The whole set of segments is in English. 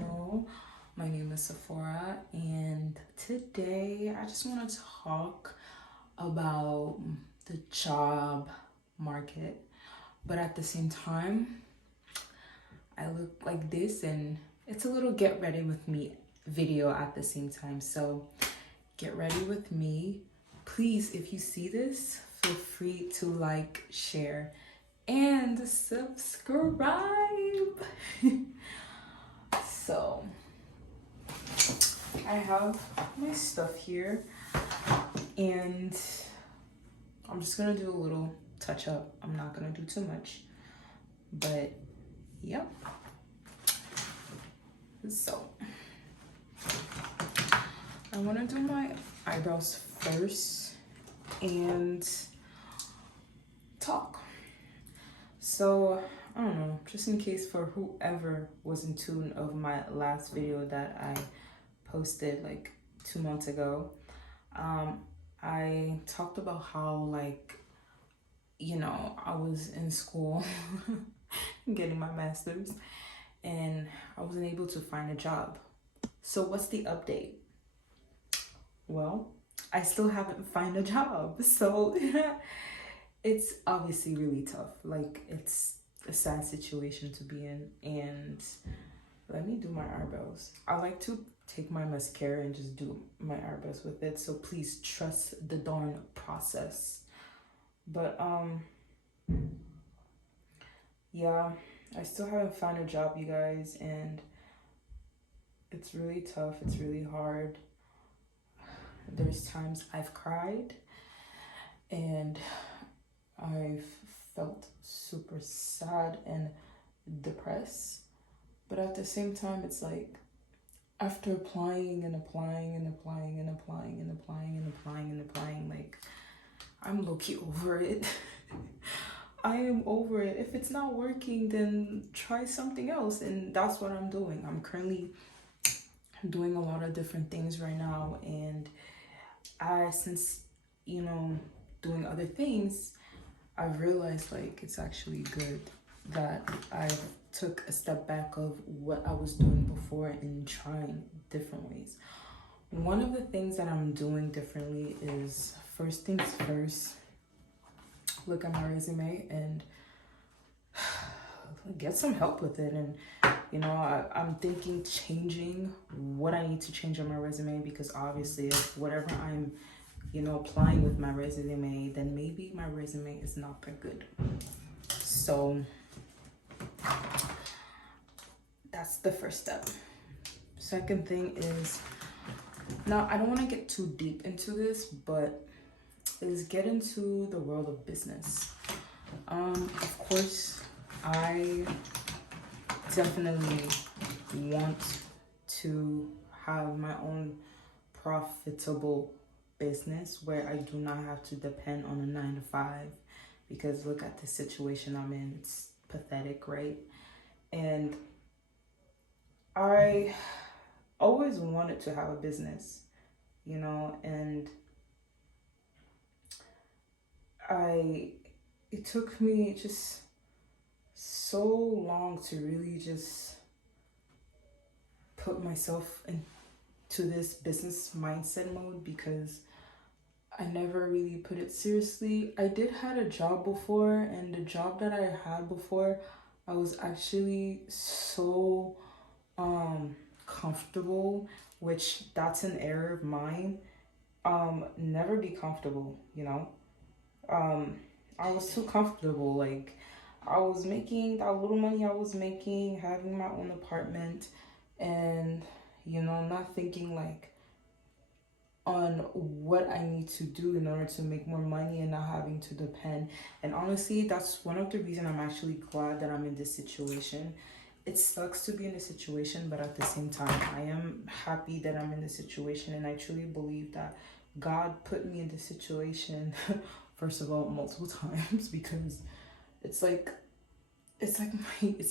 channel. My name is Sephora, and today I just want to talk about the job market, but at the same time I look like this and it's a little get ready with me video at the same time. So get ready with me. Please, if you see this, feel free to like, share, and subscribe. So I have my stuff here and I'm just gonna do a little touch up. I'm not gonna do too much, but yep. So I want to do my eyebrows first and talk. So I don't know, just in case for whoever was in tune of my last video that I posted like 2 months ago, I talked about how, like, you know, I was in school getting my master's and I wasn't able to find a job. So what's the update? Well, I still haven't found a job. So it's obviously really tough. Like, it's a sad situation to be in. And let me do my eyebrows. I like to take my mascara and just do my eyebrows with it. So please trust the darn process. But yeah, I still haven't found a job, you guys, and it's really tough. It's really hard. There's times I've cried and I've felt super sad and depressed. But at the same time, it's like, after applying and applying and applying and applying and applying and applying and applying, like, I'm low-key over it. I am over it. If it's not working, then try something else. And that's what I'm doing. I'm currently doing a lot of different things right now. And since, you know, doing other things, I've realized, like, it's actually good that I took a step back of what I was doing before and trying different ways. One of the things that I'm doing differently is, first things first, look at my resume and get some help with it. And, you know, I'm thinking changing what I need to change on my resume, because obviously if whatever I'm, you know, applying with my resume, then maybe my resume is not that good. So that's the first step. Second thing is, now I don't want to get too deep into this, but is get into the world of business. Of course, I definitely want to have my own profitable business where I do not have to depend on a 9-to-5, because look at the situation I'm in. It's pathetic, right? And I always wanted to have a business, you know, and it took me just so long to really just put myself into this business mindset mode, because I never really put it seriously. I did had a job before, and the job that I had before, I was actually so comfortable, which that's an error of mine. Never be comfortable, you know. I was too comfortable. Like, I was making that little money I was making, having my own apartment, and, you know, not thinking like on what I need to do in order to make more money and not having to depend. And honestly, that's one of the reasons I'm actually glad that I'm in this situation. It sucks to be in this situation, but at the same time, I am happy that I'm in this situation, and I truly believe that God put me in this situation first of all multiple times, because it's like it's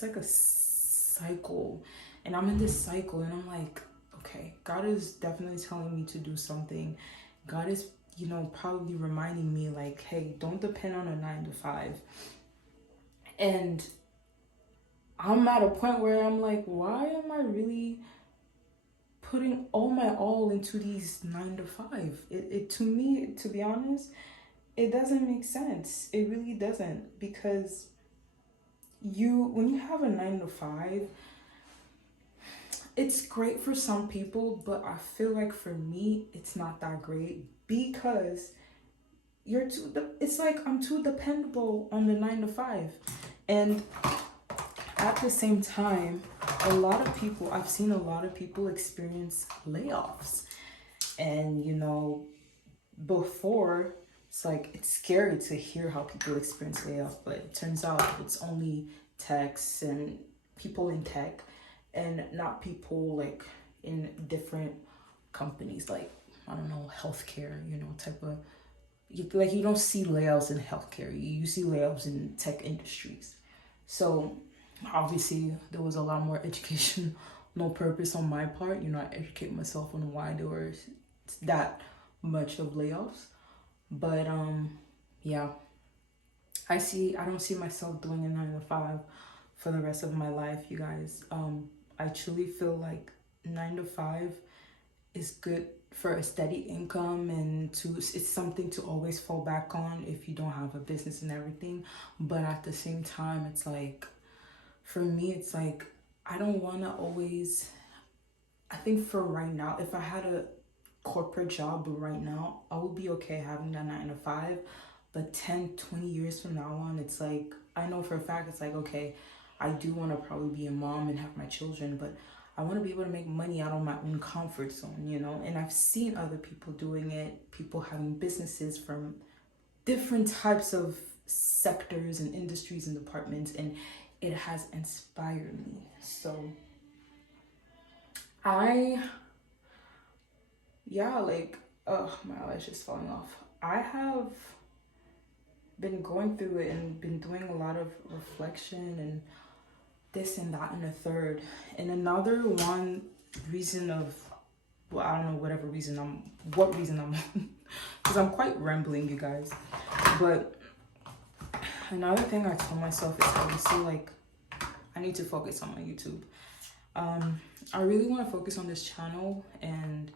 like a cycle, and I'm in this cycle, and I'm like, okay, God is definitely telling me to do something. God is, you know, probably reminding me, like, hey, don't depend on a 9-to-5. And I'm at a point where I'm like, why am I really putting all my all into these 9 to 5? It to me, to be honest, it doesn't make sense. It really doesn't, because when you have a 9 to 5, it's great for some people, but I feel like for me, it's not that great, because it's like I'm too dependable on the 9 to 5. And at the same time, I've seen a lot of people experience layoffs. And, before, it's like, it's scary to hear how people experience layoffs, but it turns out it's only techs and people in tech, and not people like in different companies, like, I don't know, healthcare, type of, you don't see layoffs in healthcare. You see layoffs in tech industries. So obviously there was a lot more education, no purpose on my part. I educate myself on why there was that much of layoffs. But yeah, I don't see myself doing a 9 to 5 for the rest of my life, you guys. I truly feel like 9 to 5 is good for a steady income, and it's something to always fall back on if you don't have a business and everything. But at the same time, it's like, for me, it's like, I don't want to always, I think for right now, if I had a corporate job right now, I would be okay having that 9 to 5. But 10-20 years from now on, it's like, I know for a fact, it's like, okay, I do want to probably be a mom and have my children, but I want to be able to make money out of my own comfort zone, and I've seen other people doing it, people having businesses from different types of sectors and industries and departments, and it has inspired me. So my eyelash is falling off. I have been going through it and been doing a lot of reflection and this and that and a third. And another one reason of, well, I don't know what reason I'm because I'm quite rambling, you guys. But another thing I told myself is obviously, like, I need to focus on my YouTube. I really want to focus on this channel, and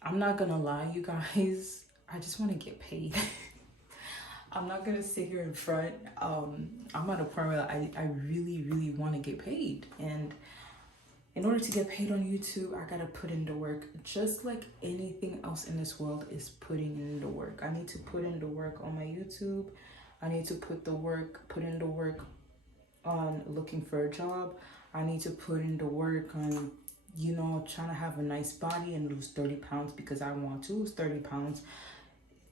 I'm not gonna lie, you guys, I just want to get paid. I'm not gonna sit here in front. I'm at a point where I really, really want to get paid. And in order to get paid on YouTube, I gotta put in the work. Just like anything else in this world is putting in the work. I need to put in the work on my YouTube. I need to put in the work on looking for a job. I need to put in the work on, trying to have a nice body and lose 30 pounds, because I want to lose 30 pounds.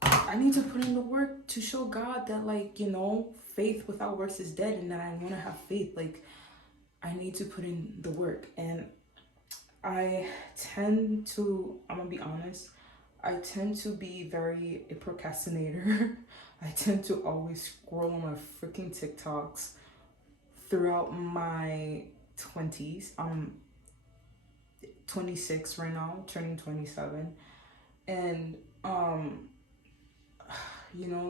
I need to put in the work to show God that, like, faith without works is dead, and that I want to have faith. Like, I need to put in the work. And I'm gonna be honest, I tend to be a procrastinator. I tend to always scroll on my freaking TikToks throughout my 20s. I'm 26 right now, turning 27. And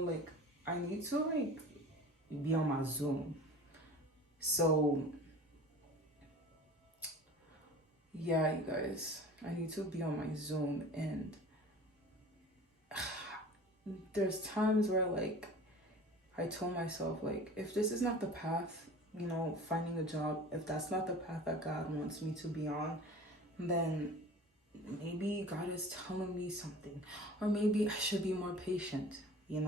like, I need to, like, be on my Zoom. So yeah, you guys, I need to be on my Zoom. And there's times where, like, I told myself, like, if this is not the path, finding a job, if that's not the path that God wants me to be on, then maybe God is telling me something, or maybe I should be more patient, and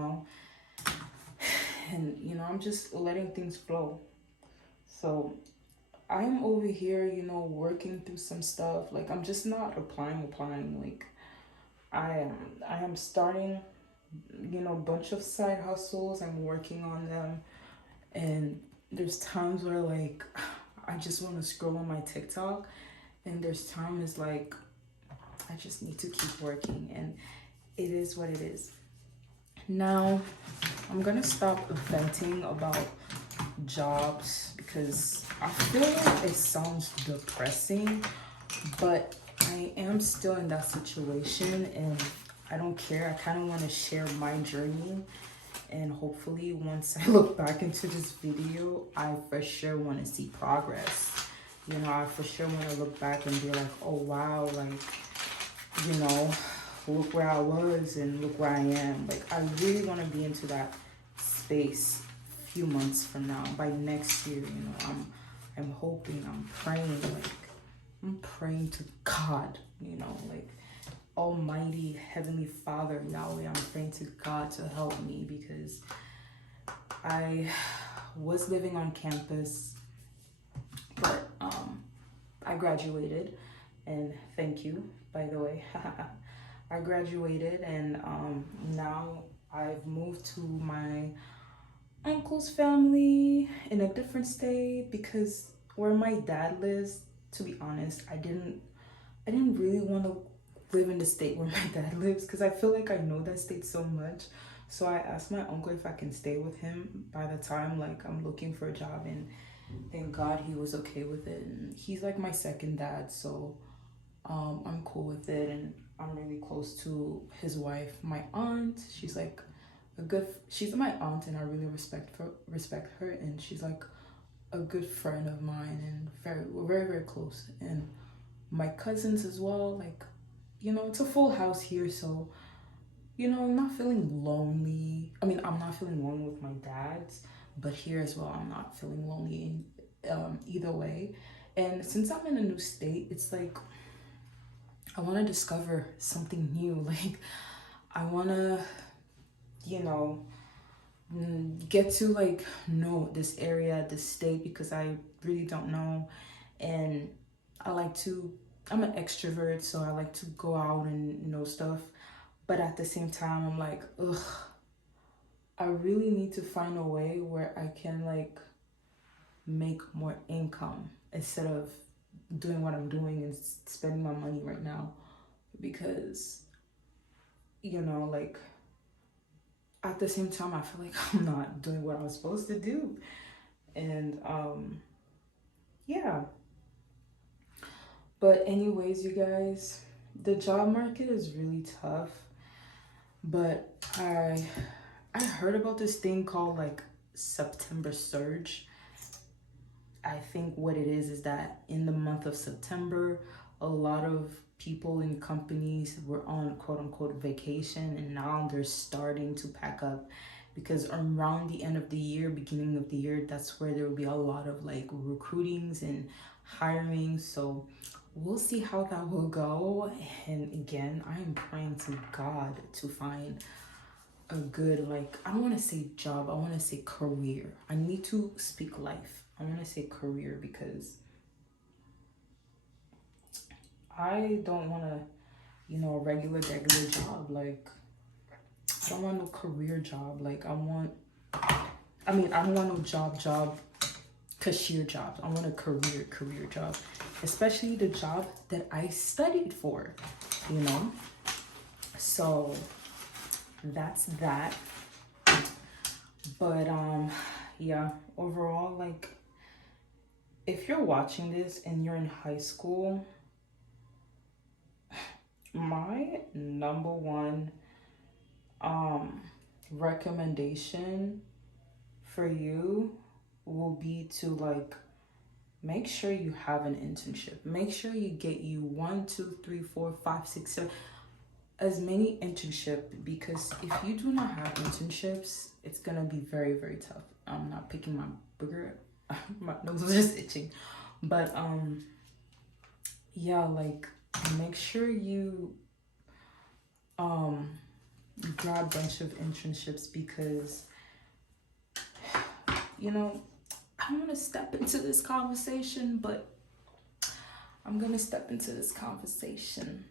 I'm just letting things flow. So I'm over here, working through some stuff. Like, I'm just not applying. Like, I am starting, a bunch of side hustles. I'm working on them, and there's times where, like, I just want to scroll on my TikTok, and there's times, like, I just need to keep working, and it is what it is. Now, I'm gonna stop venting about jobs, because I feel like it sounds depressing, but I am still in that situation, and I don't care. I kind of want to share my journey, And hopefully once I look back into this video, I for sure want to see progress. You know, I for sure want to look back and be like, oh wow, like, you know, look where I was and look where I am. Like, I really want to be into that space a few months from now, by next year. You know, I'm hoping, I'm praying, like, I'm praying to God, you know, like, Almighty Heavenly Father, Yahweh, I'm praying to God to help me, because I was living on campus, but I graduated, and thank you, by the way. I graduated, and now I've moved to my uncle's family in a different state, because where my dad lives, to be honest, I didn't really want to live in the state where my dad lives, because I feel like I know that state so much. So I asked my uncle if I can stay with him by the time, like, I'm looking for a job, and thank God he was okay with it. And he's like my second dad, so I'm cool with it, and I'm really close to his wife, my aunt. She's like she's my aunt, and I really respect her, and she's like a good friend of mine, and we're very, very close. And my cousins as well, like, you know, it's a full house here, so, you know, I'm not feeling lonely. I mean, I'm not feeling lonely with my dad's, but here as well, I'm not feeling lonely in either way. And since I'm in a new state, it's like I want to discover something new. Like, I want to, you know, get to, like, know this area, this state, because I really don't know. And I'm an extrovert, so I like to go out and know stuff. But at the same time, I'm like, ugh, I really need to find a way where I can, like, make more income instead of doing what I'm doing and spending my money right now. Because, you know, like, at the same time, I feel like I'm not doing what I was supposed to do. And yeah. But anyways, you guys, the job market is really tough. But I heard about this thing called, like, September surge. I think what it is that in the month of September, a lot of people in companies were on quote unquote vacation, and now they're starting to pack up, because around the end of the year, beginning of the year, that's where there will be a lot of, like, recruitings and hiring. So we'll see how that will go. And again, I am praying to God to find a good, like, I don't want to say job, I want to say career. I need to speak life. I want to say career, because I don't want to, you know, a regular job. Like, I don't want no career job. Like, I don't want no job, cashier jobs. I want a career job, especially the job that I studied for, you know? So that's that. But yeah, overall, like, if you're watching this and you're in high school, my number one recommendation for you will be to, like, make sure you have an internship. Make sure you get you 1, 2, 3, 4, 5, 6, 7, as many internship, because if you do not have internships, it's gonna be very, very tough. I'm not picking my booger. My nose was just itching. But yeah, like, make sure you grab a bunch of internships, because, you know, I don't want to step into this conversation, but I'm gonna step into this conversation.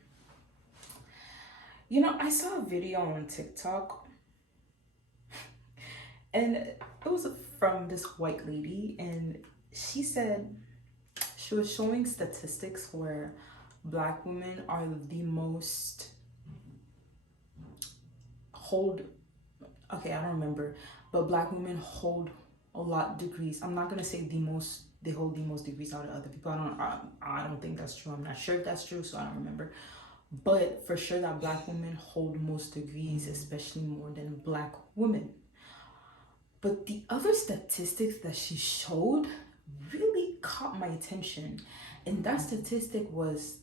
You know, I saw a video on TikTok, and it was from this white lady, and she said, she was showing statistics where Black women are the most I don't remember, but Black women hold a lot degrees. I'm not gonna say they hold the most degrees out of other people. I don't think that's true. I'm not sure if that's true, so I don't remember. But for sure that Black women hold most degrees, especially more than Black women. But the other statistics that she showed really caught my attention. And that statistic was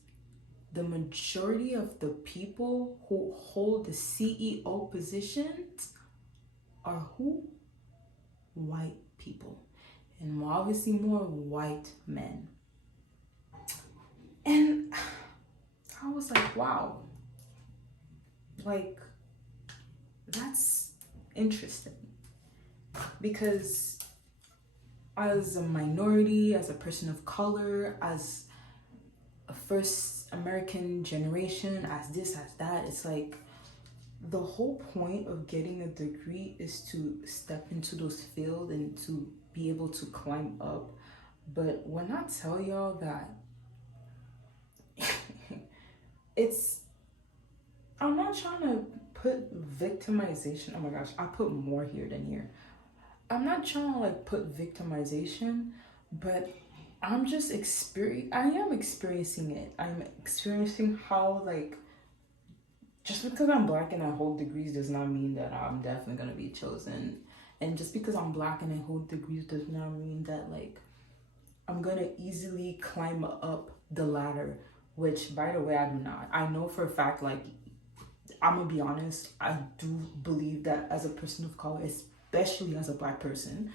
the majority of the people who hold the CEO positions are who? White people. And obviously more white men. And I was like, wow. Like, that's interesting. Because as a minority, as a person of color, as a first American generation, as this, as that, it's like the whole point of getting a degree is to step into those fields and to be able to climb up. But when I tell y'all that I'm not trying to put victimization, oh my gosh, I put more here than here. I'm not trying to like put victimization, but I am experiencing it. I'm experiencing how like, just because I'm black and I hold degrees does not mean that I'm definitely gonna be chosen. And just because I'm black and I hold degrees does not mean that like I'm gonna easily climb up the ladder, which by the way, I do not. I know for a fact, like, I'm gonna be honest, I do believe that as a person of color, especially as a black person,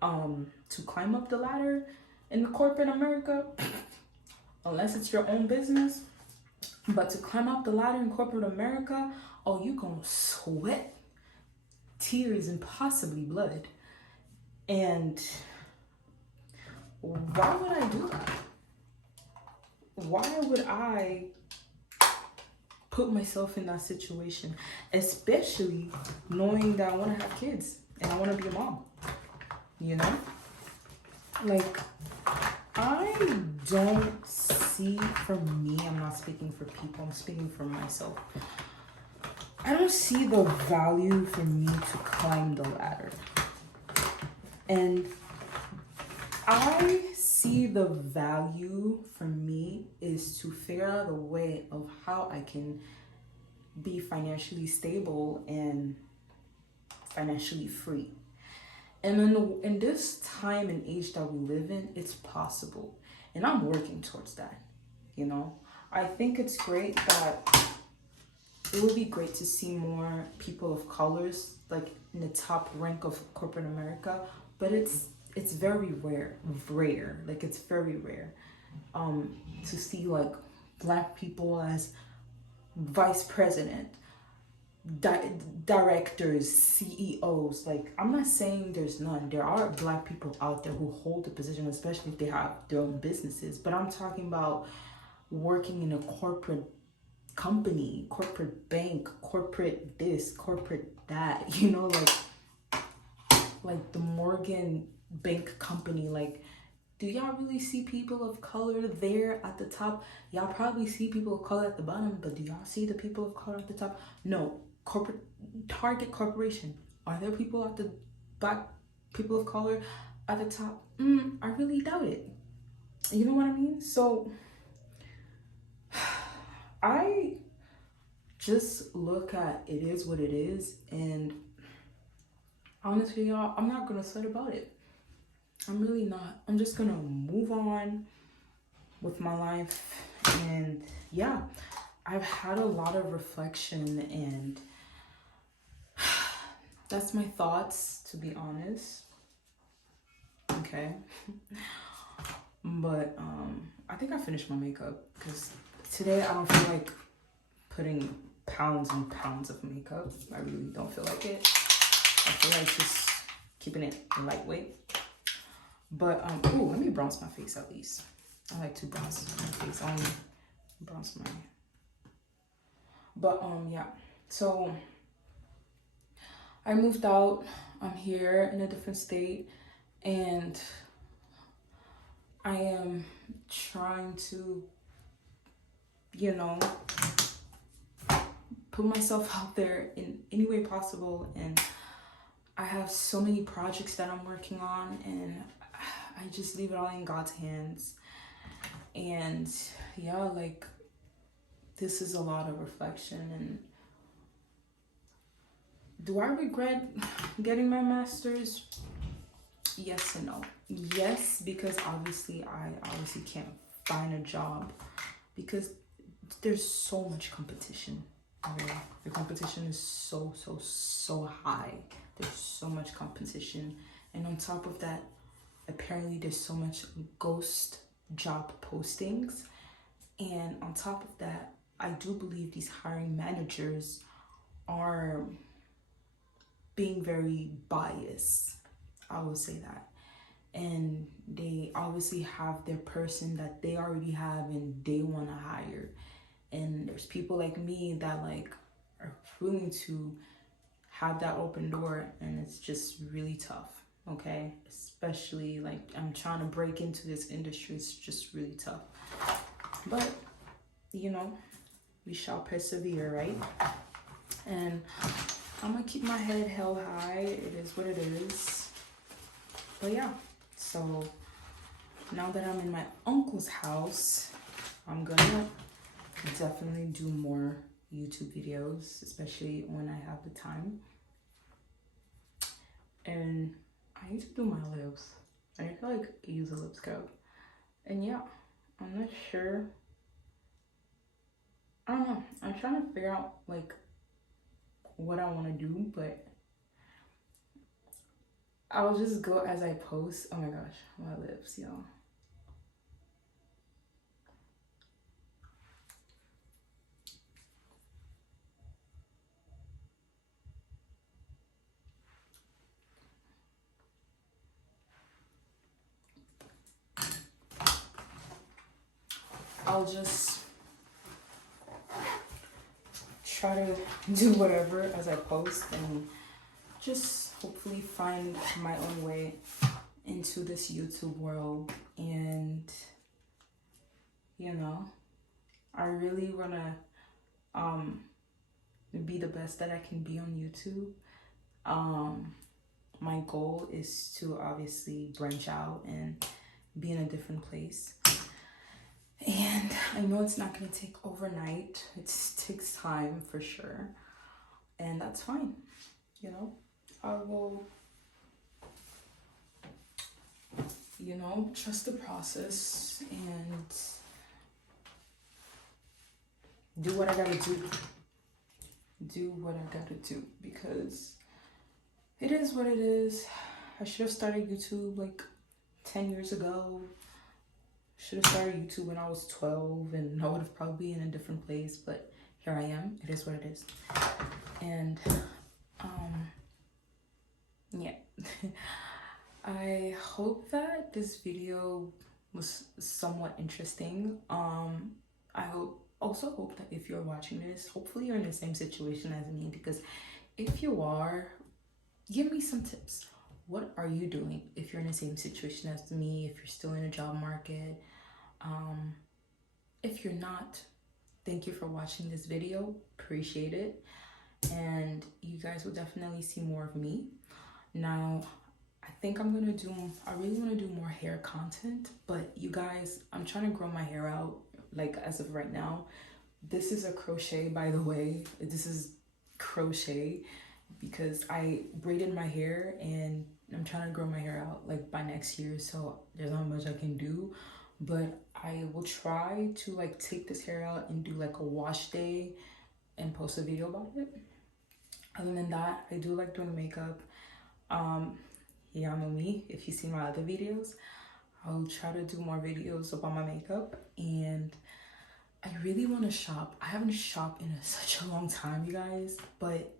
to climb up the ladder in corporate America, unless it's your own business, but to climb up the ladder in corporate America, oh, you gonna sweat tears and possibly blood. And why would I do that? Why would I put myself in that situation, especially knowing that I want to have kids and I want to be a mom, you know? Like, I don't see, for me, I'm not speaking for people, I'm speaking for myself. I don't see the value for me to climb the ladder. And I see the value for me is to figure out a way of how I can be financially stable and financially free. And in this time and age that we live in, it's possible. And I'm working towards that, you know? I think it's great that it would be great to see more people of colors like in the top rank of corporate America, but it's very rare. Like, it's very rare to see like black people as vice president, directors, CEOs. Like, I'm not saying there's none. There are black people out there who hold the position, especially if they have their own businesses. But I'm talking about working in a corporate company, corporate bank, corporate this, corporate that, you know, like the Morgan Bank company. Like, do y'all really see people of color there at the top? Y'all probably see people of color at the bottom, but do y'all see the people of color at the top? No. Corporate Target Corporation, are there people at the black people of color at the top? I really doubt it. You know what I mean? So I just look at it is what it is, and honestly, y'all, I'm not gonna sweat about it. I'm really not. I'm just gonna move on with my life. And yeah, I've had a lot of reflection, and that's my thoughts, to be honest. Okay. But I think I finished my makeup because today I don't feel like putting pounds and pounds of makeup. I really don't feel like it. I feel like just keeping it lightweight. But ooh, let me bronze my face at least. I like to bronze my face. I only bronze my. But yeah. So I moved out. I'm here in a different state, and I am trying to, you know, put myself out there in any way possible. And I have so many projects that I'm working on, and I just leave it all in God's hands. And yeah, like, this is a lot of reflection. And do I regret getting my master's? Yes and no. Yes, because obviously I obviously can't find a job because there's so much competition. Okay? The competition is so high. There's so much competition, and on top of that, apparently there's so much ghost job postings, and on top of that, I do believe these hiring managers are being very biased. I will say that. And they obviously have their person that they already have and they want to hire. And there's people like me that like are willing to have that open door, and it's just really tough. Okay, especially like I'm trying to break into this industry. It's just really tough, but you know, we shall persevere, right? And I'm gonna keep my head held high. It is what it is. But yeah, so now that I'm in my uncle's house, I'm gonna definitely do more YouTube videos, especially when I have the time. And I need to do my lips. I need to like use a lip scrub. And yeah, I'm not sure. I don't know. I'm trying to figure out like what I want to do, but I'll just go as I post. Oh my gosh, my lips, y'all. I'll just try to do whatever as I post and just hopefully find my own way into this YouTube world. And you know, I really wanna be the best that I can be on YouTube. My goal is to obviously branch out and be in a different place. And I know it's not going to take overnight. It takes time for sure. And that's fine. You know, I will, you know, trust the process and do what I got to do. Do what I got to do because it is what it is. I should have started YouTube like 10 years ago. Should have started YouTube when I was 12 and I would have probably been in a different place, but here I am. It is what it is. And yeah. I hope that this video was somewhat interesting. I also hope that if you're watching this, hopefully you're in the same situation as me, because if you are, give me some tips. What are you doing if you're in the same situation as me, if you're still in a job market? If you're not, thank you for watching this video. Appreciate it. And you guys will definitely see more of me. Now, I think I really want to do more hair content, but you guys, I'm trying to grow my hair out, like as of right now. This is a crochet, by the way. This is crochet because I braided my hair and I'm trying to grow my hair out like by next year, so there's not much I can do, but I will try to like take this hair out and do like a wash day and post a video about it. Other than that, I do like doing makeup. Y'all know me if you see my other videos. I'll try to do more videos about my makeup, and I really want to shop. I haven't shopped in such a long time, you guys, but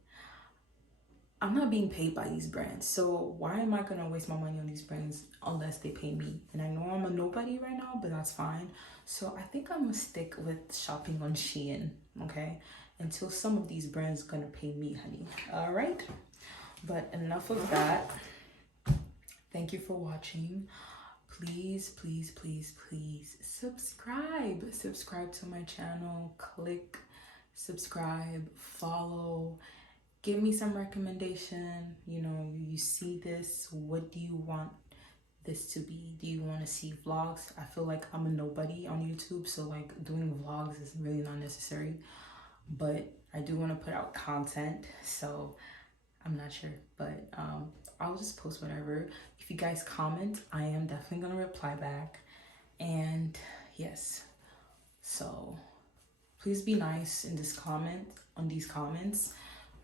I'm not being paid by these brands, so why am I gonna waste my money on these brands unless they pay me? And I know I'm a nobody right now, but that's fine. So I think I'm gonna stick with shopping on Shein, okay? Until some of these brands gonna pay me, honey. All right, but enough of that. Thank you for watching. Please, please, please, please subscribe to my channel. Click subscribe, follow. Give me some recommendation. You know, you see this, what do you want this to be? Do you want to see vlogs? I feel like I'm a nobody on YouTube, so like doing vlogs is really not necessary, but I do want to put out content, so I'm not sure, but I'll just post whatever. If you guys comment, I am definitely gonna reply back. And yes, so please be nice in this comment, on these comments,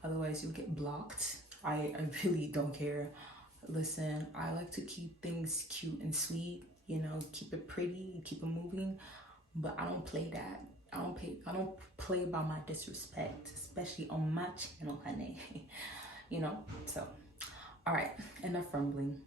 otherwise you'll get blocked. I really don't care. Listen, I like to keep things cute and sweet, you know, keep it pretty, keep it moving, but I don't play that. I don't play by my disrespect, especially on my channel, honey. You know, so all right, enough rumbling.